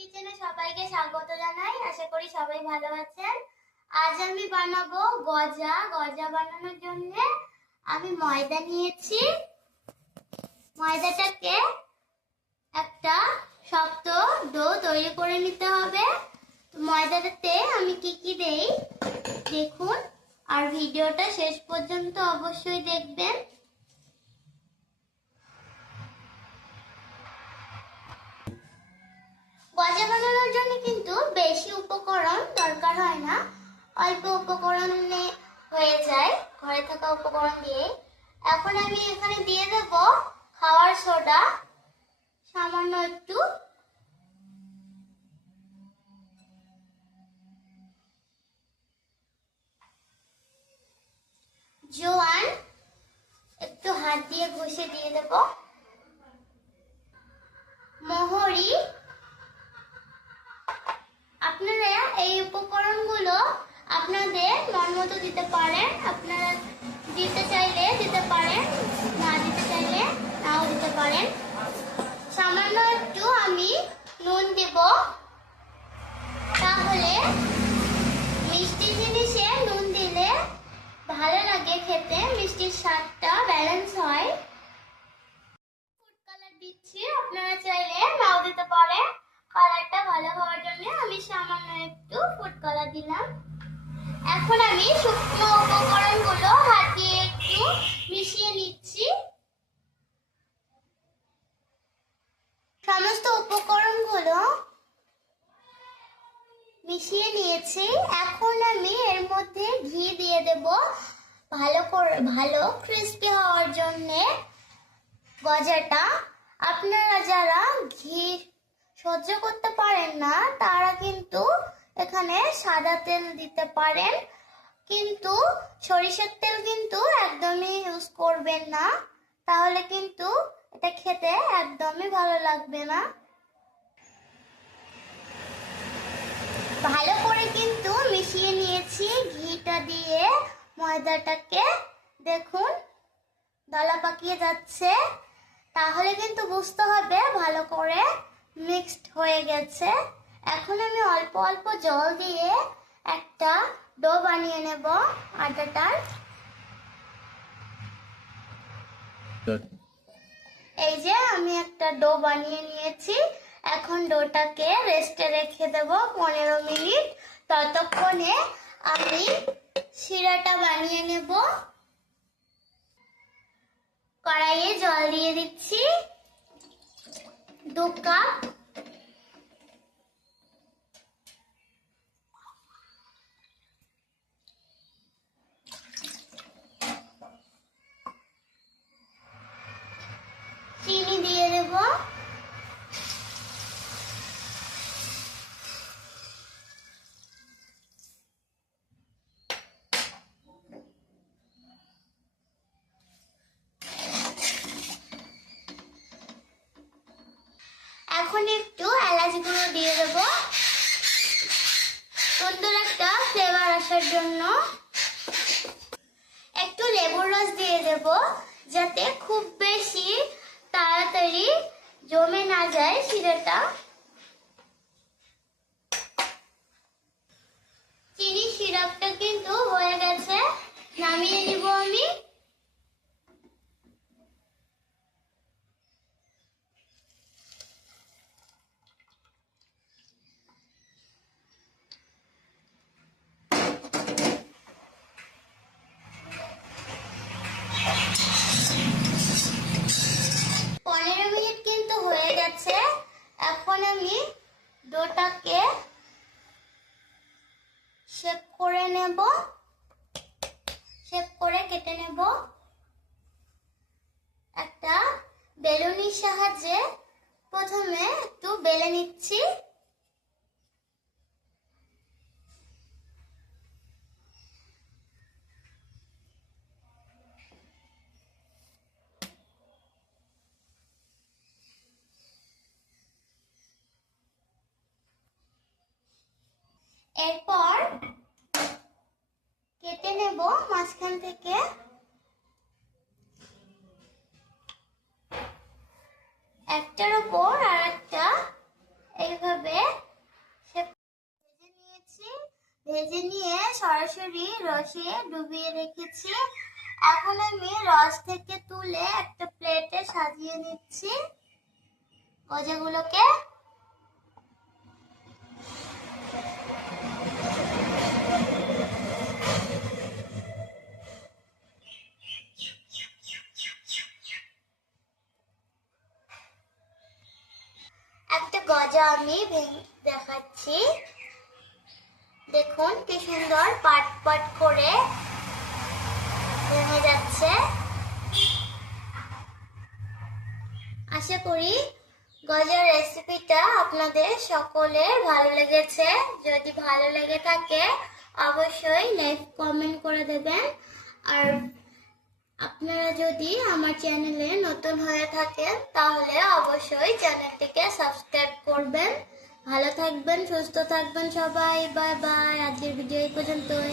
কিচেনে সবাইকে স্বাগত জানাই। আশা করি সবাই ভালো আছেন। আজ আমি বানাবো গজা। গজা বানানোর জন্য আমি ময়দা নিয়েছি। ময়দাটাকে একটা শক্ত ডো তৈরি করে নিতে হবে। ময়দাটাতে আমি কি কি দেই? দেখুন। আর ভিডিওটা শেষ পর্যন্ত অবশ্যই দেখবেন। গজা বানানোর জন্য কিন্তু বেশি উপকরণ দরকার হয় না। অল্প উপকরণে হয়ে যায়। ঘরে থাকা উপকরণ দিয়ে। এখন আমি এখানে দিয়ে দেব খাওয়ার সোডা। সামান্য একটু। জোয়ান, একটু হাত দিয়ে ঘষে দিয়ে দেব মোহরি আপনারা এই উপকরণগুলো আপনাদের মন মতো দিতে পারেন আপনারা দিতে চাইলে দিতে পারেন না দিতে চাইলে নাও দিতে পারেন সামান্য একটু আমি নুন দেব তাহলে মিষ্টি জিনিসে নুন দিলে ভালো লাগে খেতে মিষ্টির স্বাদটা ব্যালেন্স হয়। ফুড কালার দিচ্ছি, আপনারা চাইলে নাও দিতে পারেন। কালারটা ভালো হওয়ার জন্য আমি সামান্য একটু ফুড কালার দিলাম। এখন আমি শুকনো উপকরণগুলো একটু মিশিয়ে নিচ্ছি। সমস্ত উপকরণগুলো মিশিয়ে নিয়েছি। এখন আমি এর মধ্যে ঘি দিয়ে দেব। ভালো করে, ভালো ক্রিস্পি হওয়ার জন্যে গজাটা আপনারা যারা ঘি সহ্য করতে পারেন না, তারা কিন্তু এখানে সাদা তেল দিতে পারেন। কিন্তু সরিষার তেল কিন্তু একদমই ইউজ করবেন না। তাহলে কিন্তু এটা খেতে একদমই ভালো লাগবে না। ভালো করে কিন্তু মিশিয়ে নিয়েছি ঘিটা দিয়ে। ময়দাটাকে দেখুন দলা পাকিয়ে যাচ্ছে। তাহলে কিন্তু বুঝতে হবে ভালো করে মিক্সড হয়ে গেছে। এখন আমি অল্প অল্প জল দিয়ে একটা ডো বানিয়ে নেব আটাটার। এই যে আমি একটা ডো বানিয়ে নিয়েছি। এখন ডোটাকে রেস্টে রেখে দেব পনেরো মিনিট। ততক্ষণে আমি শিরাটা বানিয়ে নেব। কড়াইয়ে জল দিয়ে দিচ্ছি। দু কাপ চিনি দিয়ে দেব এখন একটু এলাচ গুঁড়ো দিয়ে দেব। সুন্দর একটা ফ্লেভার আসার জন্য। একটু লেবুর রস দিয়ে দেব, যাতে খুব বেশি তাড়াতাড়ি জমে না যায় শিরাটা চিনি সিরাপটা কিন্তু হয়ে গেছে, নামিয়ে নিব আমি পনেরো মিনিট কিন্তু হয়ে গেছে এখন আমি ডোটাকে শেপ করে নেব। শেপ করে কেটে নেব। একটা বেলুনির সাহায্যে প্রথমে একটু বেলে নিচ্ছি। এরপর কেটে নেব মাঝখান থেকে। একটার উপর আর একটা এইভাবে ভেজে নিয়েছি। ভেজে নিয়ে সরাসরি রসে ডুবিয়ে রেখেছি। এখন আমি রস থেকে তুলে একটা প্লেটে সাজিয়ে নিচ্ছি। গজাগুলোকে আমি দেখাচ্ছি। দেখুন কি সুন্দর পাট পাট করে ভেঙে যাচ্ছে। আশা করি গজার রেসিপিটা আপনাদের সকলের ভালো লেগেছে। যদি ভালো লেগে থাকে, অবশ্যই লাইক, কমেন্ট করে দেবেন। আর আপনারা যদি আমার চ্যানেলে নতুন হয়ে থাকেন, তাহলে অবশ্যই চ্যানেলটিকে সাবস্ক্রাইব করবেন। ভালো থাকবেন, সুস্থ থাকবেন সবাই। Bye bye. আজকের ভিডিও এই পর্যন্তই।